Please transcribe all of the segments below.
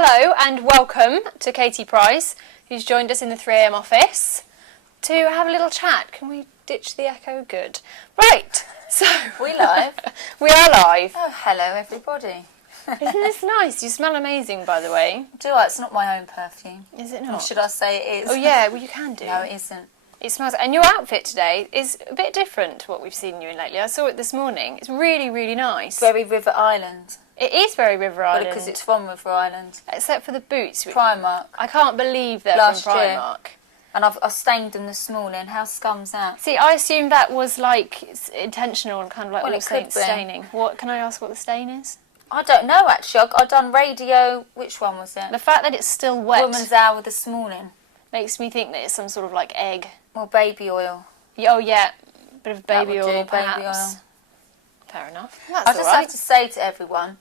Hello and welcome to Katie Price, who's joined us in the 3am office to have a little chat. Can we ditch the echo? Good. Right, so... We live? We are live. Oh, hello everybody. Isn't this nice? You smell amazing, by the way. Do I? It's not my own perfume. Is it not? Or should I say it is? Oh yeah, well you can do. No, it isn't. It smells... And your outfit today is a bit different to what we've seen you in lately. I saw it this morning. It's really, really nice. Very River Island. It is very River Island. But because it's from River Island. Except for the boots. Which Primark. I can't believe they're Last from year. Primark. And I stained them this morning. How scum's that? See, I assumed that was like intentional and kind of like Well, All it Saints could be. staining. What can I ask what the stain is? I don't know actually. I done radio. Which one was it? The fact that it's still wet Woman's Hour this morning. makes me think that it's some sort of like egg. Or baby oil. Oh yeah, bit of That baby would oil do, perhaps. baby oil. Fair enough. That's I just alright. have to say to everyone,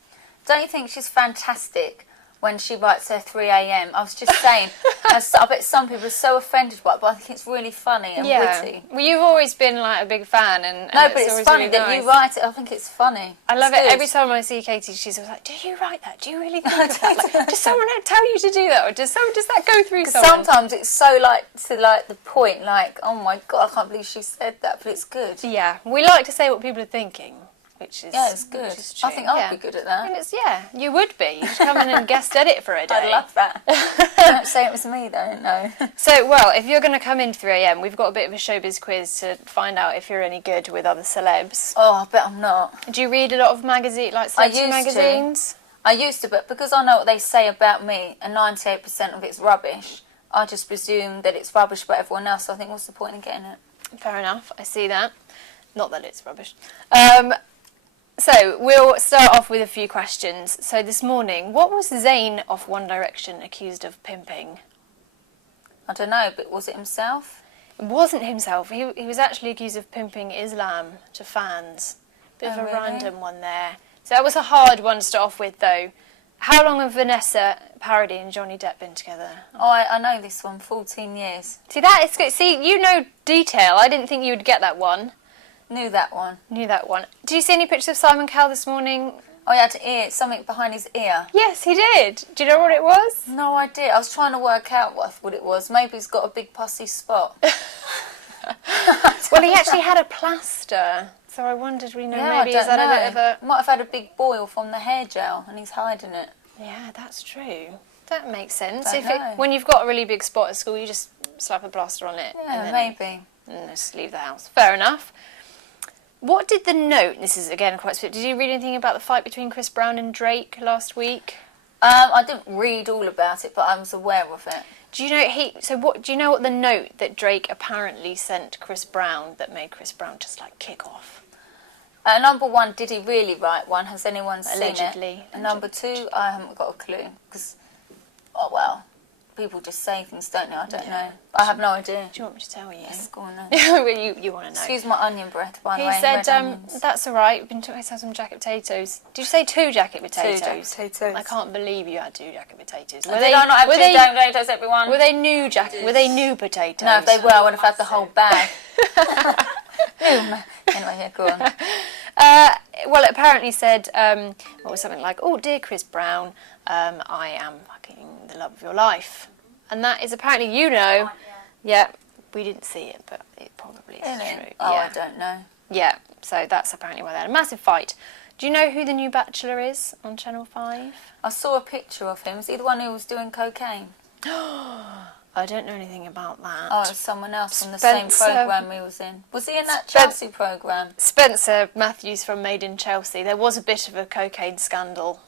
don't you think she's fantastic when she writes her 3am? I was just saying, I bet some people are so offended by it, but I think it's really funny and witty. Well, you've always been like a big fan, and No, but it's always funny really that nice. you write it. I think it's funny. I love It's it. good. Every time I see Katie, she's always like, "Do you write that? Do you really think of that? Like, does someone tell you to do that, or does that go through someone?" Sometimes it's so to the point, like, oh my god, I can't believe she said that, but it's good. Yeah, we like to say what people are thinking, which is Yeah, it's good. Which is true. I think I'd be good at that. And you would be. You should come in and guest edit for a day. I'd love that. Don't say it was me though, no. So, well, if you're going to come in 3am, we've got a bit of a showbiz quiz to find out if you're any good with other celebs. Oh, I bet I'm not. Do you read a lot of celebrity magazines? I used to, but because I know what they say about me, and 98% of it's rubbish, I just presume that it's rubbish about everyone else, so I think what's the point in getting it? Fair enough, I see that. Not that it's rubbish. So, we'll start off with a few questions. So, this morning, what was Zayn of One Direction accused of pimping? I don't know, but was it himself? It wasn't himself. He was actually accused of pimping Islam to fans. Bit of a really? random one there. So that was a hard one to start off with, though. How long have Vanessa Paradis and Johnny Depp been together? Oh, I know this one, 14 years. See, that is good. See, you know detail. I didn't think you would get that one. Knew that one. Knew that one. Did you see any pictures of Simon Cowell this morning? Oh, he had to ear something behind his ear. Yes, he did. Do you know what it was? No idea. I was trying to work out what it was. Maybe he's got a big pussy spot. Well, he actually had a plaster. So I wondered, maybe he's had a bit of a... Might have had a big boil from the hair gel and he's hiding it. Yeah, that's true. That makes sense. Don't know. When you've got a really big spot at school, you just slap a plaster on it. Yeah, and then maybe. And just leave the house. Fair enough. What did the note... This is, again, quite specific. Did you read anything about the fight between Chris Brown and Drake last week? I didn't read all about it, but I was aware of it. Do you know do you know what the note that Drake apparently sent Chris Brown that made Chris Brown just like kick off? Number one, did he really write one? Has anyone seen Allegedly. it? And number two, I haven't got a clue. Because, oh well, people just say things, don't they? I don't know. I have no idea. Do you want me to tell you? Yes, go on then. Well, you want to know. Excuse my onion breath, by the way. He said, red onions. that's all right. We've been talking about some jacket potatoes. Did you say 2 jacket potatoes? 2 jacket potatoes. I can't believe you had 2 jacket potatoes. Did I not have 2 jacket potatoes, everyone? Were they new Were they new potatoes? No, if they were, I would have had the whole bag. Anyway, yeah, go on. Well, it apparently said, what was something like, "Oh dear Chris Brown, I am fucking the love of your life," and that is apparently, yeah, we didn't see it, but it probably is true. Oh, yeah. I don't know. Yeah, so that's apparently why they had a massive fight. Do you know who the new Bachelor is on Channel 5? I saw a picture of him. Is he the one who was doing cocaine? I don't know anything about that. Oh, it was someone else from the same programme he was in. Was he in that Chelsea programme? Spencer Matthews from Made in Chelsea. There was a bit of a cocaine scandal.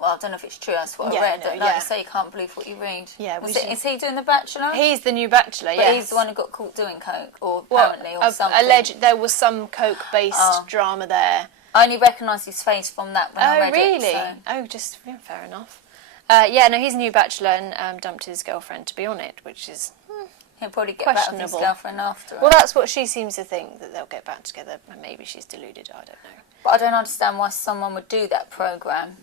Well, I don't know if it's true. That's what I Yeah, read. no, Like yeah. you say, you can't believe what you read. Yeah, Is he doing The Bachelor? He's the new Bachelor, But yes. he's the one who got caught doing coke, or apparently, or something. Alleged, there was some coke-based drama there. I only recognised his face from that when I read really? it. So. Oh, just fair enough. He's a new Bachelor and dumped his girlfriend to be on it, which is He'll probably get back with his questionable. girlfriend after. Well, that's what she seems to think, that they'll get back together. Maybe she's deluded, I don't know. But I don't understand why someone would do that programme,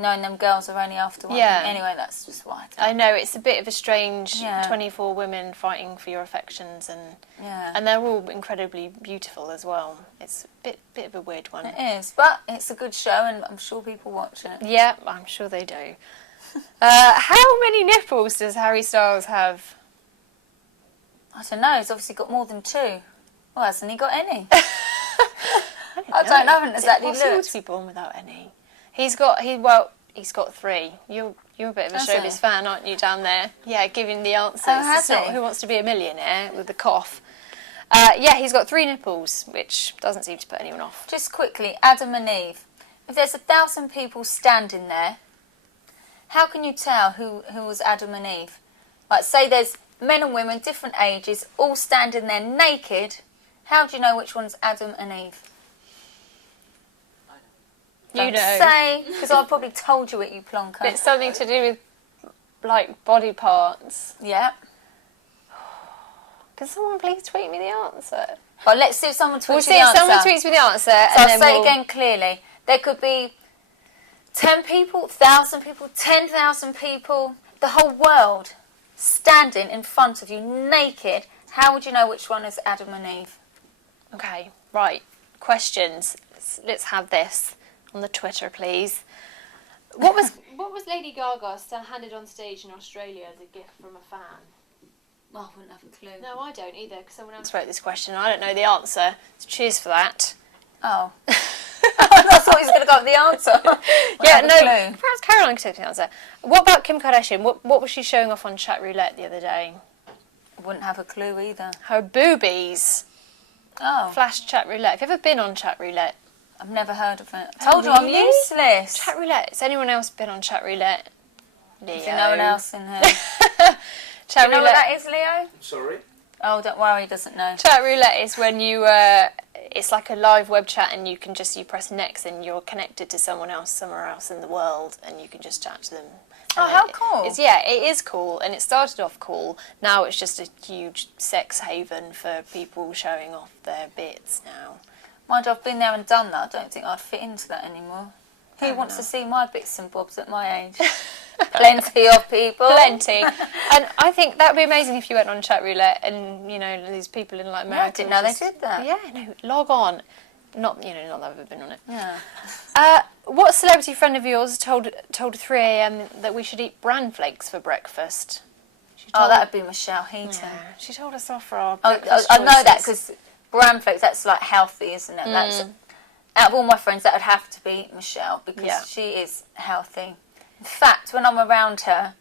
knowing them girls are only after one. Yeah. Anyway, that's just why. I know, it's a bit of a strange Yeah. 24 women fighting for your affections, Yeah. and they're all incredibly beautiful as well. It's a bit of a weird one. It is, but it's a good show and I'm sure people watch it. Yeah, I'm sure they do. How many nipples does Harry Styles have? I don't know. He's obviously got more than 2. Well, hasn't he got any? I don't know. I haven't exactly Is it possible looked. to be born without any? He's got 3. You're a bit of a Has Showbiz he? fan, aren't you, down there? Yeah, giving the answers. Oh, has It's not he? Who Wants to Be a Millionaire with the cough. Yeah, he's got 3 nipples, which doesn't seem to put anyone off. Just quickly, Adam and Eve. If there's 1,000 people standing there, how can you tell who was Adam and Eve? Like, say there's men and women, different ages, all standing there naked. How do you know which one's Adam and Eve? You Don't know. say, because I probably told you it, you plonker. It's something to do with, like, body parts. Yeah. Can someone please tweet me the answer? Well, let's see if someone tweets We'll you see the if answer. someone tweets me the answer. So and I'll then say we'll... it again clearly. There could be 10 people, 1,000 people, 10,000 people, the whole world standing in front of you naked. How would you know which one is Adam and Eve? Okay, right. Questions. Let's have this on the Twitter, please. What was Lady Gaga handed on stage in Australia as a gift from a fan? Oh, I wouldn't have a clue. No, I don't either, because someone else wrote this question. I don't know the answer. So cheers for that. Oh. I thought he was going to go with the answer. Yeah, no. Clue. Perhaps Caroline could take the answer. What about Kim Kardashian? What was she showing off on Chat Roulette the other day? Wouldn't have a clue either. Her boobies. Oh. Flash Chat Roulette. Have you ever been on Chat Roulette? I've never heard of it. Oh, Told you I'm really? useless. Chat Roulette. Has anyone else been on Chat Roulette? Leo. Is there no one else in here? Chat Do you know Roulette. what that is, Leo? Sorry? Oh, don't worry, he doesn't know. Chat Roulette is when you, it's like a live web chat and you press next and you're connected to someone else somewhere else in the world and you can just chat to them. Oh, And how cool. It is cool, and it started off cool. Now it's just a huge sex haven for people showing off their bits now. Mind you, I've been there and done that. I don't think I'd fit into that anymore. Who Fair wants to enough. see my bits and bobs at my age? Plenty of people. Plenty. And I think that would be amazing if you went on Chat Roulette and, these people in like Yeah, I America. didn't know they just- did that. Yeah, no, log on. Not that I've ever been on it. Yeah. What celebrity friend of yours told 3 a.m. that we should eat bran flakes for breakfast? She Oh, told- that would be Michelle Heaton. Yeah, she told us off for our Oh, breakfast I know that choices. because bran flakes, that's like healthy, isn't it? That's, out of all my friends, that would have to be Michelle because Yeah. she is healthy. In fact, when I'm around her,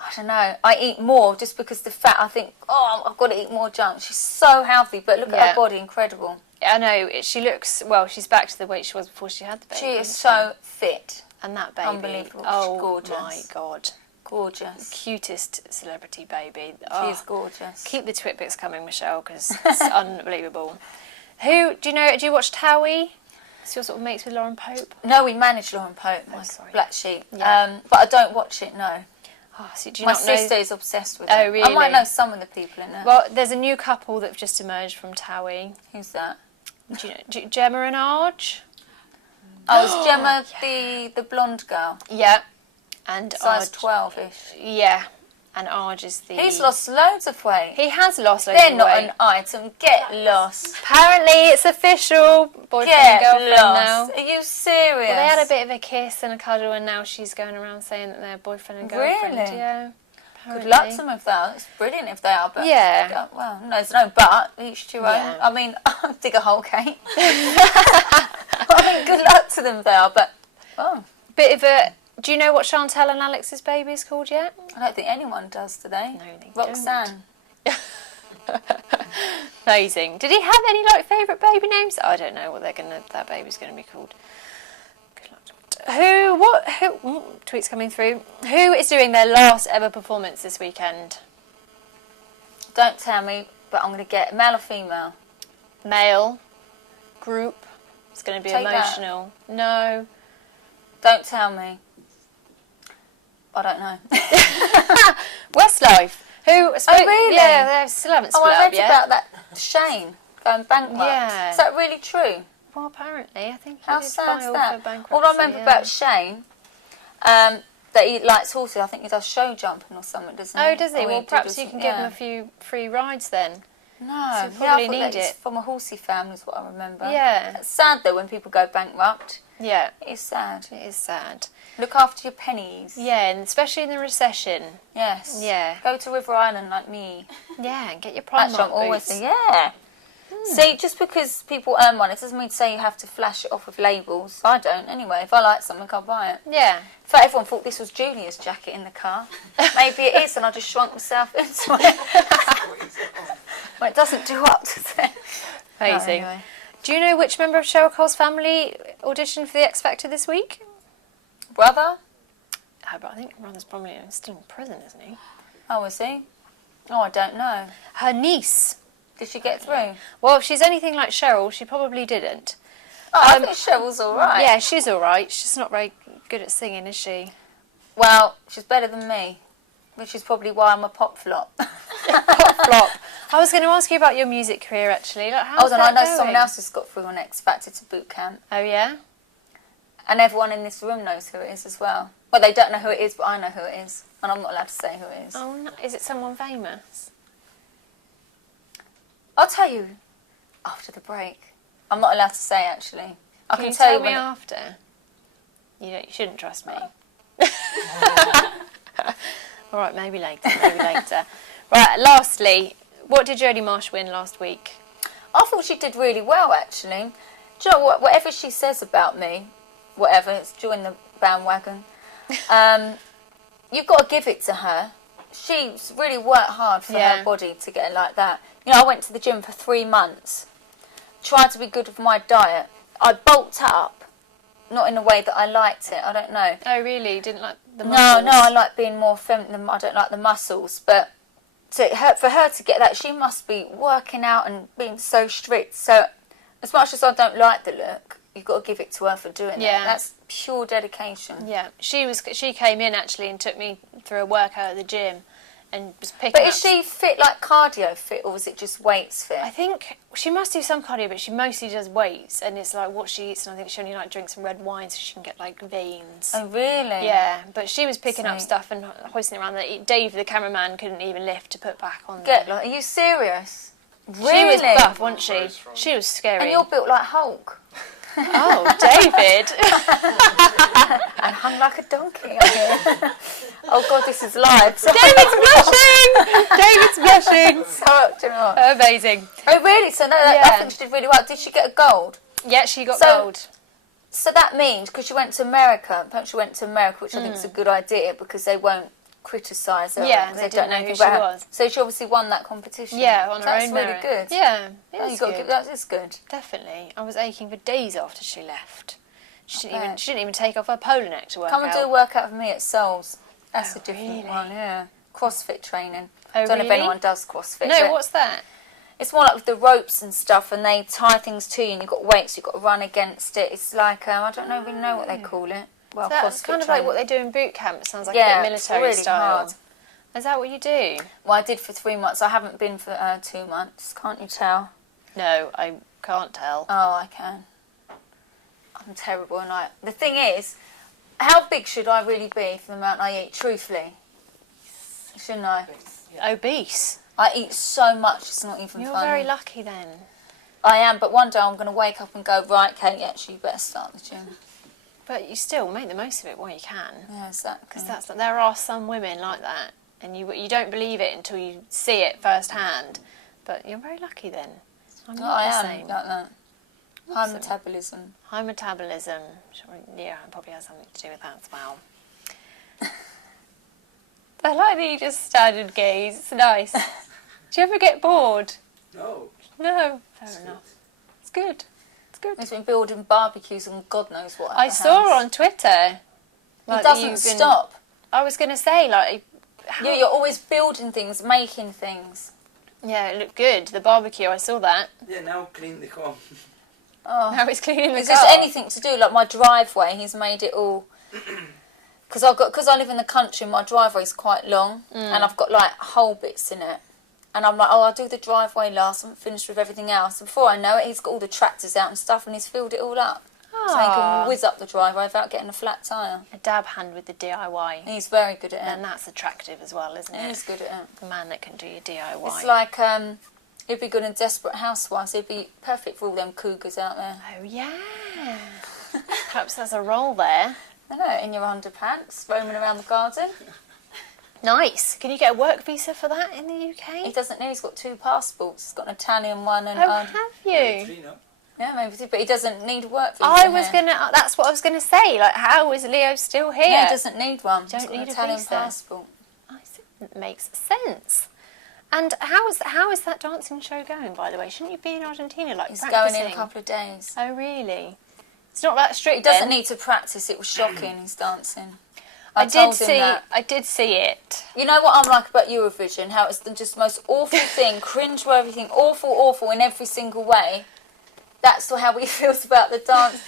I don't know, I eat more just because the fat, I think, oh, I've got to eat more junk. She's so healthy, but look at Yeah. her body, incredible. I know, she looks, she's back to the weight she was before she had the baby. She is isn't so fit. And that baby. Unbelievable. Oh, She's gorgeous. my God. Gorgeous. Cutest celebrity baby. She is gorgeous. Keep the Twitbits coming, Michelle, because it's unbelievable. Do you watch Towie? It's your sort of mates with Lauren Pope? No, we manage Lauren Pope, my sorry. black sheep. Yeah. But I don't watch it, no. Oh, so do you My not know? sister is obsessed with Oh, it. I really? might know some of the people in it. Well, there's a new couple that have just emerged from Towie. Who's that? Do you know Gemma and Arj? Oh, is Gemma the blonde girl? Yeah. And Size Arj, 12-ish. yeah. And Arj is the... He's lost loads of weight. He has lost loads They're of not weight. an item. Get lost. Apparently, it's official. Boyfriend and Get girlfriend now. lost. Are you serious? Well, they had a bit of a kiss and a cuddle, and now she's going around saying that they're boyfriend and girlfriend. Really? Yeah. Good luck to them if they are. It's brilliant if they are. But Yeah. Well, no, there's no but. Each to your own. Yeah. I mean, dig a hole, Kate. I mean, good luck to them if they are. But, oh, Bit of a... Do you know what Chantel and Alex's baby is called yet? I don't think anyone does, do they? No, they Roxanne. Amazing. Did he have any favourite baby names? I don't know what that baby's gonna be called. Good luck to it. Who tweets coming through. Who is doing their last ever performance this weekend? Don't tell me, but I'm going to get male or female. Male, group. It's gonna be Take that. emotional. No. Don't tell me. I don't know. Westlife. Who spoke, really? Yeah, they still haven't split Oh, I up read yet. about that Shane going bankrupt. Yeah. Is that really true? Well, apparently, I think he How did sad's file that? for bankruptcy. All I remember yeah. about Shane, that he likes horses. I think he does show jumping or something, doesn't he? Oh, does he? Or Well, did perhaps or you can something. give him a few free rides then. No, So you yeah, probably I thought need that it's it. from a horsey family is what I remember. Yeah. It's sad though when people go bankrupt. Yeah, It is sad. it is sad. Look after your pennies. Yeah, and especially in the recession. Yes. Yeah. Go to River Island like me. Yeah, and get your Actually, Primark I'm always boots. yeah. See, just because people earn money, it doesn't mean to say you have to flash it off with labels. I don't, anyway. If I like something, I'll buy it. Yeah. In fact, everyone thought this was Julia's jacket in the car. Maybe it is, and I just shrunk myself into it. Well, it doesn't do up to it. Amazing. Oh, anyway. Do you know which member of Cheryl Cole's family auditioned for the X Factor this week? Brother? But I think brother's probably still in prison, isn't he? Oh, is he? Oh, I don't know. Her niece. Did she get through? Well, if she's anything like Cheryl, she probably didn't. Oh, I think Cheryl's all right. Yeah, she's all right. She's not very good at singing, is she? Well, she's better than me, which is probably why I'm a pop flop. Pop flop. I was going to ask you about your music career, actually. Like, how's Hold on, I that know going? someone else has got through on X Factor to boot camp. Oh, yeah? And everyone in this room knows who it is as well. Well, they don't know who it is, but I know who it is. And I'm not allowed to say who it is. Oh, no. Is it someone famous? I'll tell you after the break. I'm not allowed to say, actually. I Can can you tell tell you me when after? You shouldn't trust me. All right, maybe later. Right, lastly, what did Jodie Marsh win last week? I thought she did really well, actually. Do you know what? Whatever she says about me, whatever, it's join the bandwagon. You've got to give it to her. She's really worked hard for her body to get it like that. You know, I went to the gym for 3 months, tried to be good with my diet. I bulked up, not in a way that I liked it. I don't know. Oh, really? You didn't like the muscles? No, I like being more feminine. I don't like the muscles, but for her to get that, she must be working out and being so strict. So, as much as I don't like the look, you've got to give it to her for doing it. That's pure dedication. Yeah, she came in actually and took me through a workout at the gym, and was picking But up. is she fit, like cardio fit, or is it just weights fit? I think she must do some cardio, but she mostly does weights, and it's like what she eats, and I think she only like drinks some red wine so she can get like veins. Oh, really? Yeah, but she was picking up Sweet. stuff and hoisting it around that Dave, the cameraman, couldn't even lift to put back on. Are you serious? Really? She was buff, wasn't she? She was scary. And you're built like Hulk. Oh, David. And hung like a donkey. Oh, God, this is live. David's blushing. So, do you know what? Amazing. Oh, really? So, no, I think she did really well. Did she get a gold? Yeah, she got So- gold. So that means, because she went to America, apparently she went to America, which I think is a good idea because they won't criticise her. Yeah, because they didn't know who anything she about her. was. So she obviously won that competition. Yeah, on her That's own really merit. good. Yeah, it Oh, was you got to good. give that. It's good. Definitely. I was aching for days after she left. She didn't bet. even take off her polo neck to work Come and out. do a workout with me at Souls. That's Oh, a different really? one, yeah. CrossFit training. Oh, Don't know if really? anyone does CrossFit. No, but what's that? it's more like with the ropes and stuff, and they tie things to you, and you've got weights, you've got to run against it. It's like, I don't really know what they call it. Well, That's CrossFit kind of training. like what they do in boot camp. It sounds like Yeah, a bit it's military really style. hard. Is that what you do? Well, I did for 3 months. I haven't been for 2 months. Can't you tell? No, I can't tell. Oh, I can. I'm terrible. And the thing is, how big should I really be for the amount I eat? Truthfully, shouldn't I? Obese. I eat so much. It's not even You're funny. very lucky then. I am, but one day I'm going to wake up and go, right, Kate, actually, you better start the gym. But you still make the most of it while you can. Yeah, exactly. Because there are some women like that, and you don't believe it until you see it firsthand. But you're very lucky then. I'm not I the am same. like that. High Awesome. metabolism. High metabolism. Sure, yeah, it probably has something to do with that as well. I like that you just started gaze. It's nice. Do you ever get bored? No. No. Fair enough. It's good. It's good. He's been building barbecues and God knows what. I saw on Twitter. He doesn't stop. I was going to say, like... how- You're always building things, making things. Yeah, it looked good. The barbecue, I saw that. Yeah, now clean the car. Oh. Now he's cleaning the Is car. there anything to do? Like my driveway, he's made it all. Because I live in the country, my driveway's quite long, and I've got like hole bits in it. And I'm like, I'll do the driveway last. I'm finished with everything else. And before I know it, he's got all the tractors out and stuff, and he's filled it all up. So he can whiz up the driveway without getting a flat tyre. A dab hand with the DIY. He's very good at it. And that's attractive as well, isn't it? He's good at it. The man that can do your DIY. It's like, He'd be good in Desperate Housewives. He'd be perfect for all them cougars out there. Oh, yeah. Perhaps there's a role there. I know, in your underpants, roaming around the garden. Nice. Can you get a work visa for that in the He UK? doesn't need, he's got 2 passports. He's got an Italian one and... Oh, have you? 3, no? yeah, maybe 2, but he doesn't need a work visa I was here. that's what I was gonna say. Like, how is Leo still here? Yeah, he doesn't need one. Don't He's got need an a Italian visa. passport. I see. It makes sense. And how is that dancing show going, by the way? Shouldn't you be in Argentina, like, He's practicing? going in a couple of days. Oh, really? It's not that strict, He doesn't then? need to practice. It was shocking, his dancing. I told did him that. I did see it. You know what I'm like about Eurovision? How it's just the most awful thing, cringe-worthy thing, awful in every single way. That's how he feels about the dance.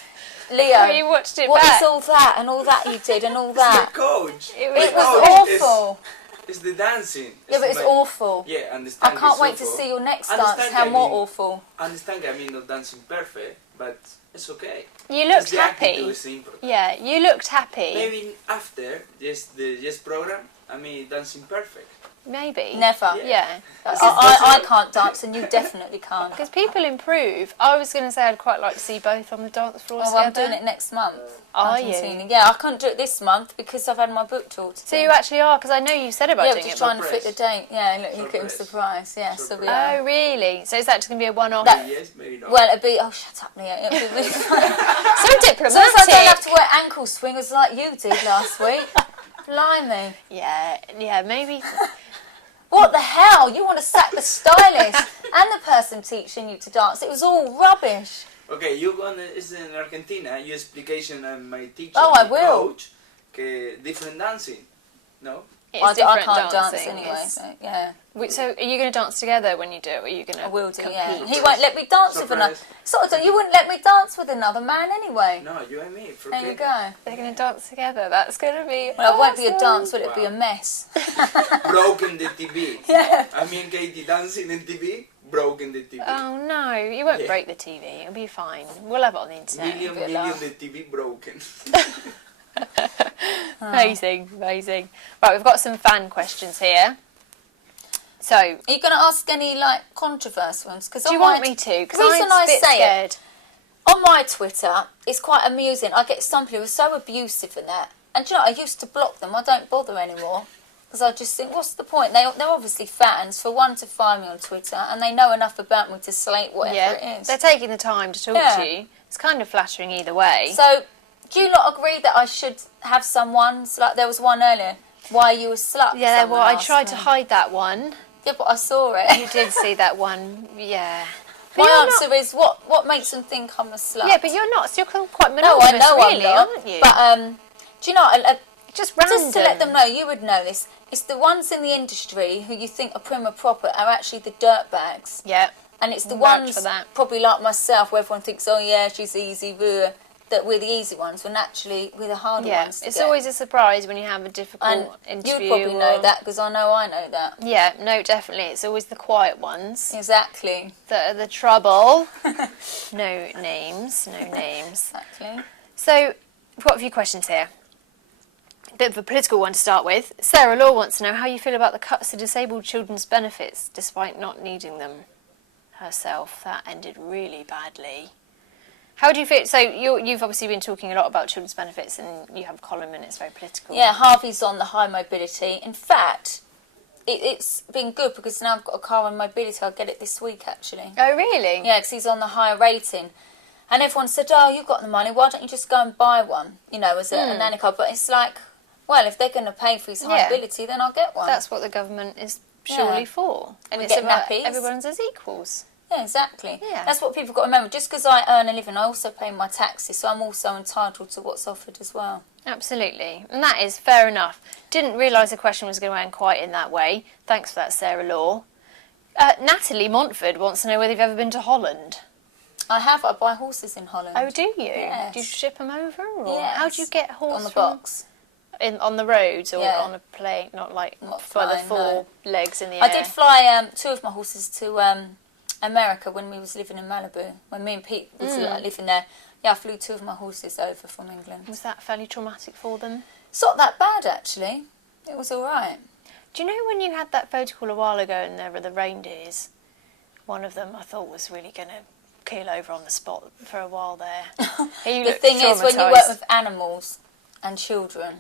Leo, Oh, you watched it what back? is all that and all that you did and all It's that? the coach. It It was was awful. It's the dancing. Yeah, but it's my- awful. Yeah, I understand. can't it's wait to awful. see your next Understand, dance. How I more mean- awful. Understand, I mean, not dancing perfect, but it's okay. You looked It's the acting to happy. the simple. Yeah, you looked happy. Maybe after the program, I mean, dancing perfect. Maybe. Never. Yeah. I can't dance and you definitely can't. Because people improve. I was going to say I'd quite like to see both on the dance floor Oh, together. I'm doing it next month. Are you? Argentina. Yeah, I couldn't do it this month because I've had my book tour to So do. you actually are, because I know you said about Yeah, doing just it. trying to fit the Surprise. date. Yeah, look, you get him Surprise. surprised. Yeah, so we Surprise. are. Oh, really? So is that just going to be a one-off? That- Yes, maybe not. Well, it'd be... Oh, shut up, Leah. It'd be really fun. So So diplomatic. I don't have to wear ankle swingers like you did last week. Blimey. Yeah, maybe. What the hell? You want to sack the stylist and the person teaching you to dance. It was all rubbish. Okay, you're gonna, it's in Argentina, you explication and my teacher, Oh, I my will. coach, different dancing, no? It's I different can't dance dancing. anyway, It's- so yeah. So are you going to dance together when you do it? Or are you going to I will do, compete? yeah. He won't let me dance with another... Surprise. You wouldn't let me dance with another man anyway. No, you and me, There you go. They're going to dance together. That's going to be Well, it won't be a awesome. dance, will it be a mess? Broken the TV. Yeah. I mean, Katie dancing in TV, broken the TV. Oh, no. You won't Yeah. break the TV. It'll be fine. We'll have it on the internet. million, bit million loud. the TV broken. Amazing. Right, we've got some fan questions here. So, Are you going to ask any, like, controversial ones? Cause do you want me to? Because reason I'm I a bit say scared. it, on my Twitter, it's quite amusing. I get some people who are so abusive in that. And do you know, I used to block them. I don't bother anymore. Because I just think, what's the point? They're obviously fans for one to find me on Twitter. And they know enough about me to slate whatever it is. They're taking the time to talk Yeah. to you. It's kind of flattering either way. So, do you not agree that I should have someone, like there was one earlier, why you a slut? Yeah, someone well, I asked tried to me. hide that one. Yeah, but I saw it. You did see that one, yeah. But My you're answer is, what makes them think I'm a slut? Yeah, but you're not. So you're quite No, I monogamous, know really, I'm not. aren't you? But, do you know, just random. just to let them know, you would know this, it's the ones in the industry who you think are prim and proper are actually the dirtbags. Yeah. And it's the Vouch ones, for that. probably like myself, where everyone thinks, oh yeah, she's easy, boo, that we're the easy ones, when actually we're the harder Yeah, ones to it's get. always a surprise when you have a difficult And interview. you probably know or- that, because I know that. Yeah, no, definitely. It's always the quiet ones Exactly. that are the trouble. No names. Exactly. So, we've got a few questions here. A bit of a political one to start with. Sarah Law wants to know how you feel about the cuts to disabled children's benefits, despite not needing them herself. That ended really badly. How do you feel? So you've obviously been talking a lot about children's benefits, and you have a column, and it's very political. Yeah, Harvey's on the high mobility. In fact, it's been good because now I've got a car on mobility. I'll get it this week, actually. Oh, really? Yeah, because he's on the higher rating. And everyone said, oh, you've got the money, why don't you just go and buy one, you know, as a nanny car? But it's like, well, if they're going to pay for his high Yeah. mobility, then I'll get one. That's what the government is surely Yeah. for. And We it's get about nappies. everyone's as equals. Yeah, exactly. Yeah. That's what people got to remember. Just because I earn a living, I also pay my taxes, so I'm also entitled to what's offered as well. Absolutely. And that is fair enough. Didn't realise the question was going to end quite in that way. Thanks for that, Sarah Law. Natalie Montford wants to know whether you've ever been to Holland. I buy horses in Holland. Oh, do you? Yes. Do you ship them over? Or Yes. how do you get horse On the from- box. on the roads or Yeah. on a plane? Not like Not by the flying, four no. legs in the air. I did fly 2 of my horses to America when we was living in Malibu. When me and Pete was living there. Yeah, I flew 2 of my horses over from England. Was that fairly traumatic for them? It's not that bad, actually. It was all right. Do you know when you had that photo call a while ago and there were the reindeers? One of them I thought was really going to keel over on the spot for a while there. The thing is, when you work with animals and children,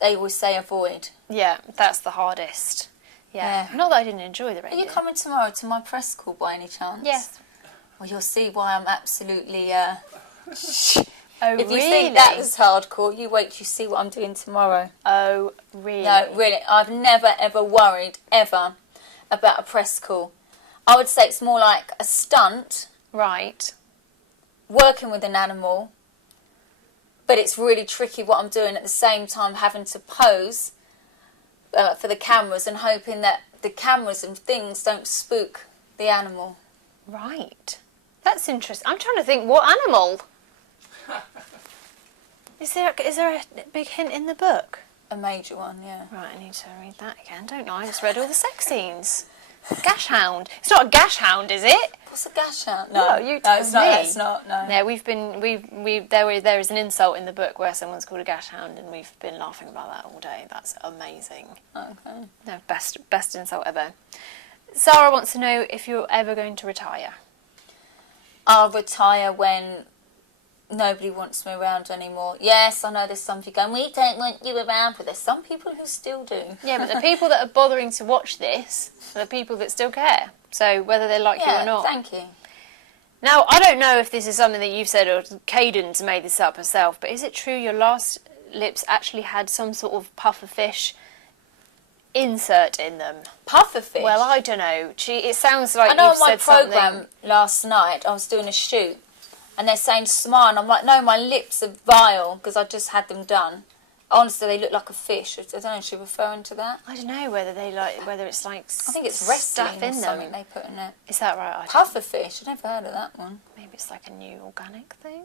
they always say avoid. Yeah, that's the hardest. Yeah. Not that I didn't enjoy the Are reindeer. you coming tomorrow to my press call by any chance? Yes. Well, you'll see why I'm absolutely... Oh, if you really? think that was hardcore, you wait till you see what I'm doing tomorrow. Oh, really? No, really. I've never, ever worried, ever, about a press call. I would say it's more like a stunt, Right. working with an animal, but it's really tricky what I'm doing at the same time, having to pose for the cameras and hoping that the cameras and things don't spook the animal. Right. That's interesting. I'm trying to think, what animal? Is there a big hint in the book? A major one, yeah. Right, I need to read that again, don't I? I just read all the sex scenes. Gash hound. It's not a gash hound, is it? What's a gash hound? No, you tell it's not. me. It's not. No. Yeah, there is an insult in the book where someone's called a gash hound, and we've been laughing about that all day. That's amazing. Okay. No, best insult ever. Sarah wants to know if you're ever going to retire. I'll retire when nobody wants me around anymore. Yes, I know there's some people going, we don't want you around, but there's some people who still do. Yeah, but the people that are bothering to watch this are the people that still care. So whether they like you or not. Thank you. Now, I don't know if this is something that you've said or Caden's made this up herself, but is it true your last lips actually had some sort of puffer fish insert in them? Pufferfish? Well, I don't know. It sounds like I know you've on my said programme something. last night, I was doing a shoot, and they're saying smile, and I'm like, no, my lips are vile, because I just had them done. Honestly, they look like a fish. I don't know, is she referring to that? I don't know whether it's like I think it's wrestling stuff or in something them. they put in it. Is that right? Pufferfish? I've never heard of that one. Maybe it's like a new organic thing.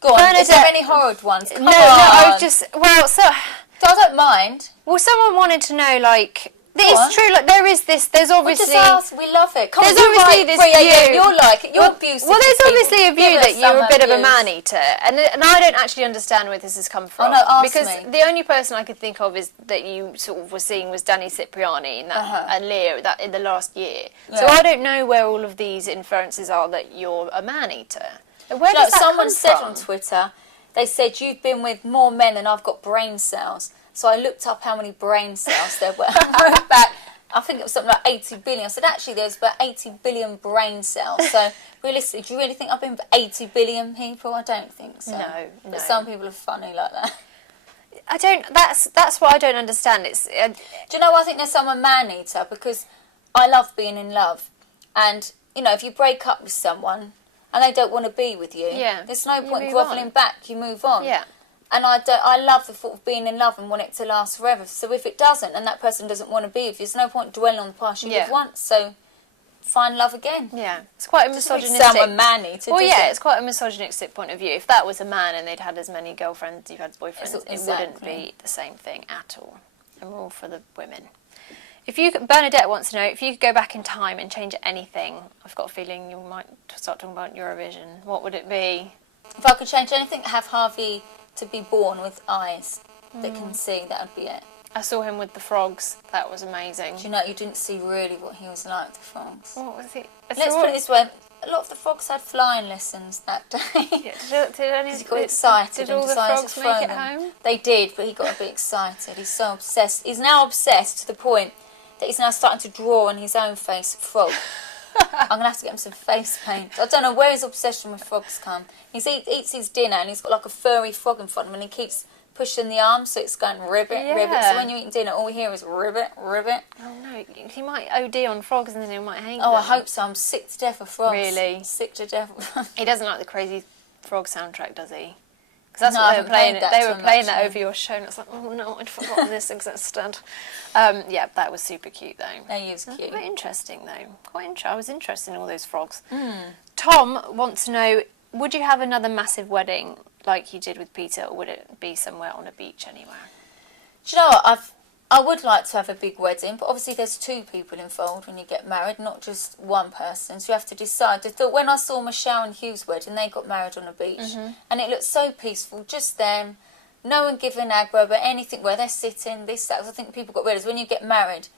Go on, is there Bernadette- any horrid ones? Come No, on. I was just I don't mind. Well, someone wanted to know, like, on. it's true. Like, there is this. There's We obviously. just ask, we love it. Come There's on, you obviously like this 3 a.m., view. you're like it, you're abusive. Well, there's to people. obviously a view Give that us you're a some bit of a abuse. man-eater, and I don't actually understand where this has come from. no, ask because me. the only person I could think of is that you sort of were seeing was Danny Cipriani and, and Leah in the last year. So Yeah. I don't know where all of these inferences are that you're a man-eater. Where No, does that someone come said from? on Twitter, they said, you've been with more men than I've got brain cells. So I looked up how many brain cells there were. I wrote back, I think it was something like 80 billion. I said, actually, there's about 80 billion brain cells. So realistically, do you really think I've been with 80 billion people? I don't think so. No. But some people are funny like that. I don't. That's what I don't understand. It's Do you know, I think there's someone man-eater because I love being in love. And, you know, if you break up with someone and they don't want to be with you, there's no You point move grovelling on. back. You move on. Yeah. And I love the thought of being in love and want it to last forever. So if it doesn't and that person doesn't want to be with you, there's no point dwelling on the past you lived once. So find love again. Yeah, it's quite a Doesn't make misogynistic. someone man-eater, Well, does yeah, it? it's quite a misogynistic point of view. If that was a man and they'd had as many girlfriends, you've had as boyfriends, it wouldn't Exactly. be the same thing at all. And we're all for the women. Bernadette wants to know if you could go back in time and change anything. I've got a feeling you might start talking about Eurovision. What would it be? If I could change anything, have Harvey to be born with eyes that can see, that would be it. I saw him with the frogs. That was amazing. Do you know, you didn't see really what he was like, the frogs. What was he? Let's put it this way, a lot of the frogs had flying lessons that day. He got excited Did and all the decided frogs to make throw it them. home? They did, but he got a bit excited. He's so obsessed. He's now obsessed to the point that he's now starting to draw on his own face a frog. I'm going to have to get him some face paint. I don't know where his obsession with frogs come. He eats his dinner and he's got like a furry frog in front of him and he keeps pushing the arm so it's going ribbit, ribbit. So when you're eating dinner, all we hear is ribbit, ribbit. Oh no, he might OD on frogs and then he might hate them. Oh, I hope so. I'm sick to death of frogs. Really? Sick to death of them. He doesn't like the Crazy Frog soundtrack, does he? Because that's No, what I they were haven't playing. played that They were too playing much, that no. over your show, and it's like, oh no, I'd forgotten this existed. Yeah, that was super cute though. No, he was cute. Quite interesting though. I was interested in all those frogs. Hmm. Tom wants to know: would you have another massive wedding like you did with Peter, or would it be somewhere on a beach anywhere? Do you know what? I would like to have a big wedding, but obviously there's two people involved when you get married, not just one person. So you have to decide. I thought when I saw Michelle and Hugh's wedding, they got married on a beach, and it looked so peaceful, just them, no one giving aggro about anything where they're sitting, this, that. I think people got realised when you get married,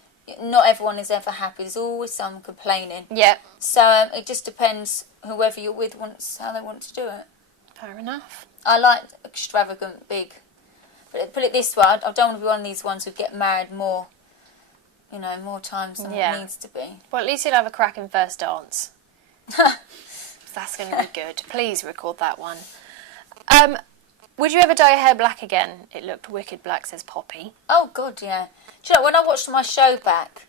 not everyone is ever happy. There's always someone complaining. Yeah. So it just depends whoever you're with wants how they want to do it. Fair enough. I like extravagant, big. But put it this way, I don't want to be one of these ones who get married more times than it needs to be. Well, at least you'll have a cracking first dance. That's going to be good. Please record that one. Would you ever dye your hair black again? It looked wicked black, says Poppy. Oh, God, yeah. Do you know, when I watched my show back,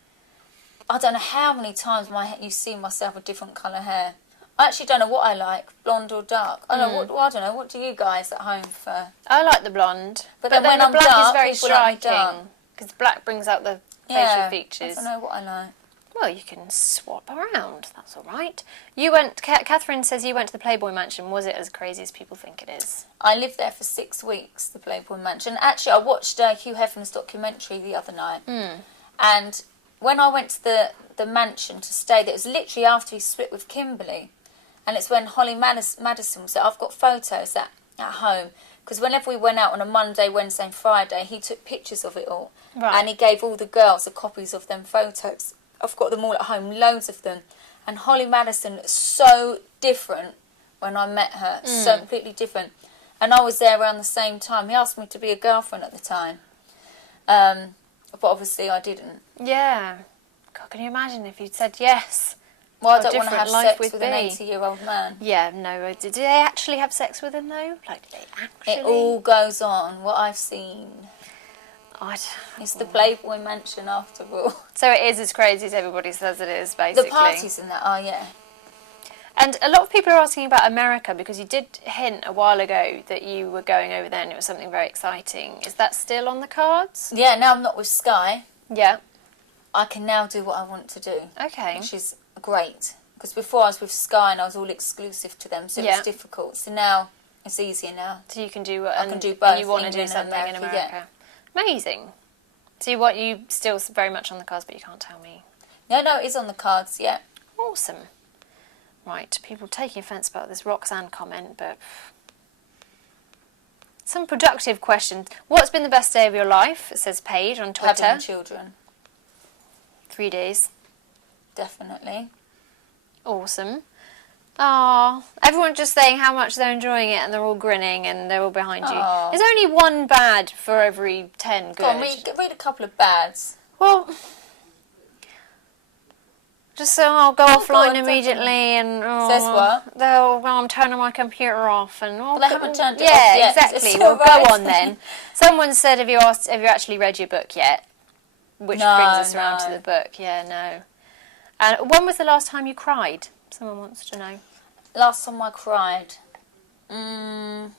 I don't know how many times you see myself with different colour hair. I actually don't know what I like, blonde or dark. I don't know. I don't know. What do you guys at home prefer? I like the blonde. But then when the I'm black dark, is very people like me dark. striking. Because black brings out the facial features. I don't know what I like. Well, you can swap around. That's all right. You went. Catherine says you went to the Playboy Mansion. Was it as crazy as people think it is? I lived there for 6 weeks, the Playboy Mansion. Actually, I watched Hugh Hefner's documentary the other night. And when I went to the mansion to stay there, it was literally after he split with Kimberly. And it's when Holly Madison was there. I've got photos at home. Because whenever we went out on a Monday, Wednesday and Friday, he took pictures of it all. Right. And he gave all the girls the copies of them photos. I've got them all at home, loads of them. And Holly Madison, so different when I met her. So completely different. And I was there around the same time. He asked me to be a girlfriend at the time. But obviously I didn't. Yeah. God, can you imagine if you'd said yes? Well, I What a don't want to have different life sex with an 80-year-old man. Yeah, no. Did they actually have sex with him, though? Like, did they actually? It all goes on, what I've seen. It's the Playboy Mansion after all. So it is as crazy as everybody says it is, basically. The parties and that are, yeah. And a lot of people are asking about America, because you did hint a while ago that you were going over there and it was something very exciting. Is that still on the cards? Yeah, now I'm not with Sky. Yeah. I can now do what I want to do. Okay. Which is great. Because before I was with Sky and I was all exclusive to them, so it was difficult. So now it's easier now. So you can do what I can do both. And you want to do England and something in America, America. Amazing. So you still very much on the cards, but you can't tell me. No, it is on the cards, yeah. Awesome. Right, people taking offence about this Roxanne comment, but some productive questions. What's been the best day of your life? Says Paige on Twitter. Having children. 3 days. Definitely. Awesome. Ah, everyone's just saying how much they're enjoying it, and they're all grinning, and they're all behind you. Aww. There's only one bad for every 10 good. Go on, read a couple of bads. Well, just so I'll go offline on, immediately, and says what? I'm turning my computer off, and Well, they haven't turned it off yeah, yet. exactly. It's Well, alright. go on then. Someone said, have you actually read your book yet? Which No, brings us around to no. the book. Yeah, no. And when was the last time you cried? Someone wants to know. Last time I cried. Well,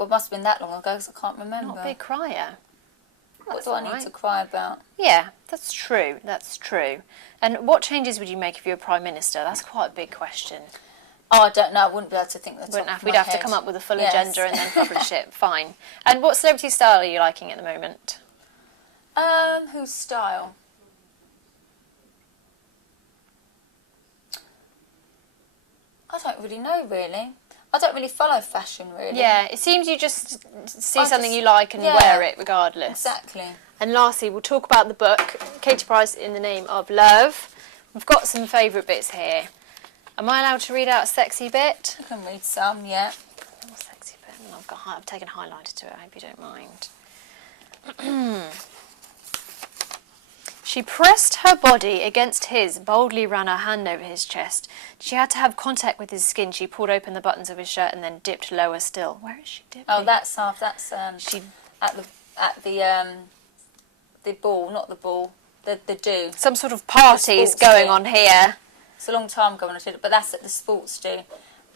it must have been that long ago because I can't remember. Not a big crier. What That's do I all need right. to cry about? Yeah, that's true. That's true. And what changes would you make if you were Prime Minister? That's quite a big question. Oh, I don't know. I wouldn't be able to think the top of We'd my have to head. come up with a full Yes. agenda and then publish it. Fine. And what celebrity style are you liking at the moment? Whose style? I don't really know, really. I don't really follow fashion, really. Yeah, it seems you just see I something just- you like and yeah. wear it regardless. Exactly. And lastly, we'll talk about the book, Katie Price in the Name of Love. We've got some favourite bits here. Am I allowed to read out a sexy bit? You can read some, yeah. Oh, sexy bit. I've taken a highlighter to it, I hope you don't mind. She pressed her body against his, boldly ran her hand over his chest. She had to have contact with his skin. She pulled open the buttons of his shirt and then dipped lower still. Where is she dipping? Oh, that's She at the ball, not the ball, the do. some sort of parties sports going do. on here. It's a long time ago when I did it, but that's at the sports do.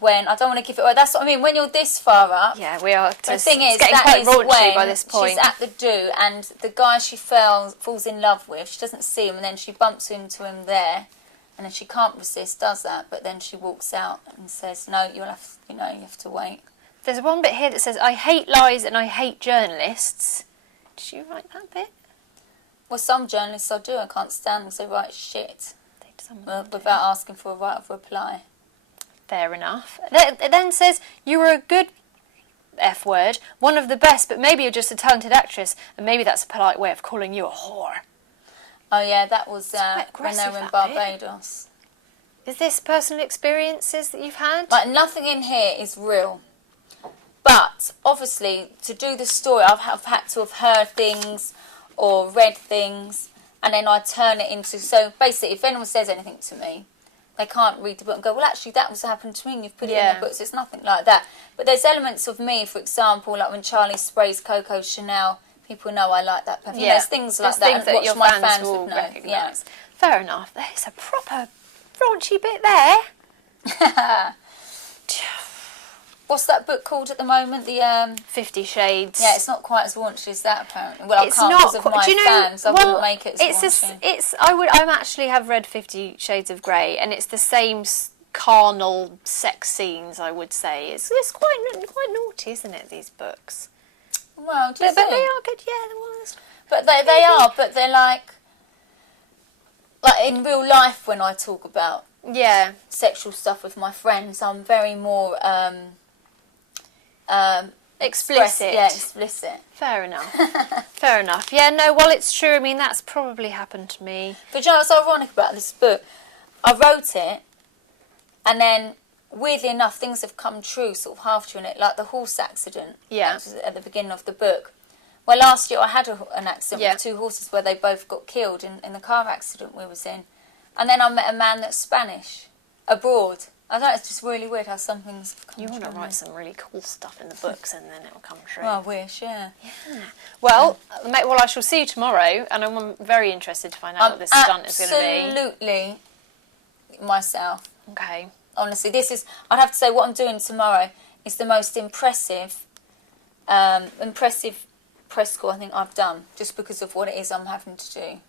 When I don't want to give it away. That's what I mean. When you're this far up. Yeah, we are. The thing is, it's getting that quite is raunchy when by this point. she's at the do, and the guy she falls in love with, she doesn't see him, and then she bumps into him there, and then she can't resist, does that, but then she walks out and says, "No, you have to wait." There's one bit here that says, "I hate lies and I hate journalists." Did you write that bit? Well, some journalists I do. I can't stand them because they write shit Someone did. without asking for a right of reply. Fair enough. It then says, "You were a good F word, one of the best, but maybe you're just a talented actress, and maybe that's a polite way of calling you a whore. Oh yeah, that was quite when they were in aggressive, that bit. Barbados. Is this personal experiences that you've had? Like, nothing in here is real. But, obviously, to do the story, I've had to have heard things or read things, and then I turn it into... So, basically, if anyone says anything to me, they can't read the book and go, well, actually, that was happened to me, and you've put it in the book, so it's nothing like that. But there's elements of me, for example, like when Charlie sprays Coco Chanel, people know I like that perfume. There's things like that, things that your my fans will would know. recognise. Yeah. Fair enough. There's a proper raunchy bit there. What's that book called at the moment? The 50 Shades. Yeah, it's not quite as raunchy as that, apparently. Well, It's I can't not because of quite- my do you know, fans. I well, wouldn't make it as raunchy. I actually have read 50 Shades of Grey, and it's the same carnal sex scenes, I would say. It's quite naughty, isn't it, these books? Well, do you But they think? are good, yeah. But they are, but they're like in real life when I talk about Yeah. sexual stuff with my friends, I'm very more Explicit. Yeah, explicit. Fair enough. Fair enough. Yeah, no, well, it's true. I mean, that's probably happened to me. But you know what's ironic about this book? I wrote it, and then, weirdly enough, things have come true sort of half during it, like the horse accident. Yeah. That was at the beginning of the book. Well, last year I had an accident Yeah. with 2 horses where they both got killed in the car accident we was in. And then I met a man that's Spanish, abroad. I don't know, it's just really weird how some things come You want to true. write some really cool stuff in the books, and then it'll come true. Well, I wish, yeah. Well, I shall see you tomorrow, and I'm very interested to find out what this stunt is going to be. Absolutely myself. Okay. Honestly, I'd have to say what I'm doing tomorrow is the most impressive press score I think I've done, just because of what it is I'm having to do.